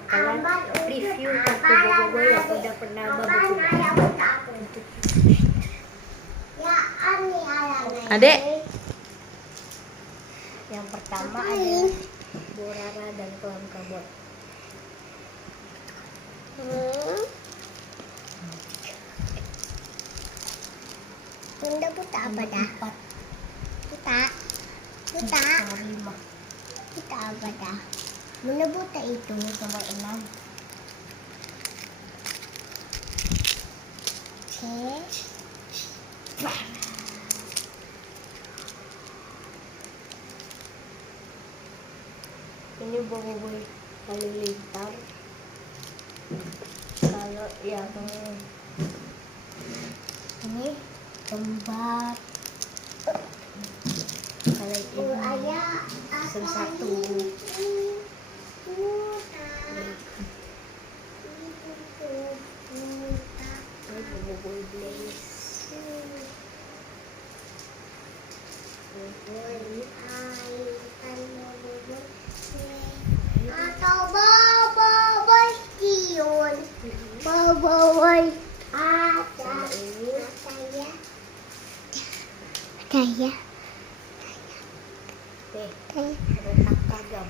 bakalan review kartu boboiboy yang udah pernah Abang bikin. Adek, Yang pertama adalah Borara dan Kelam Kabut. Bunda buta apa dah? Buta. Buta. Nomor 5. Buta apa dah? Bunda buta itu. Nomor 6. Ini boboiboy halilintar. Kalau yang ini kembar. Kalau ini satu. Ini boboiboy blaze. Atau boboiboy ciun. Boboiboy ada. Saya. Ada tak kagam.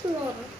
Merah.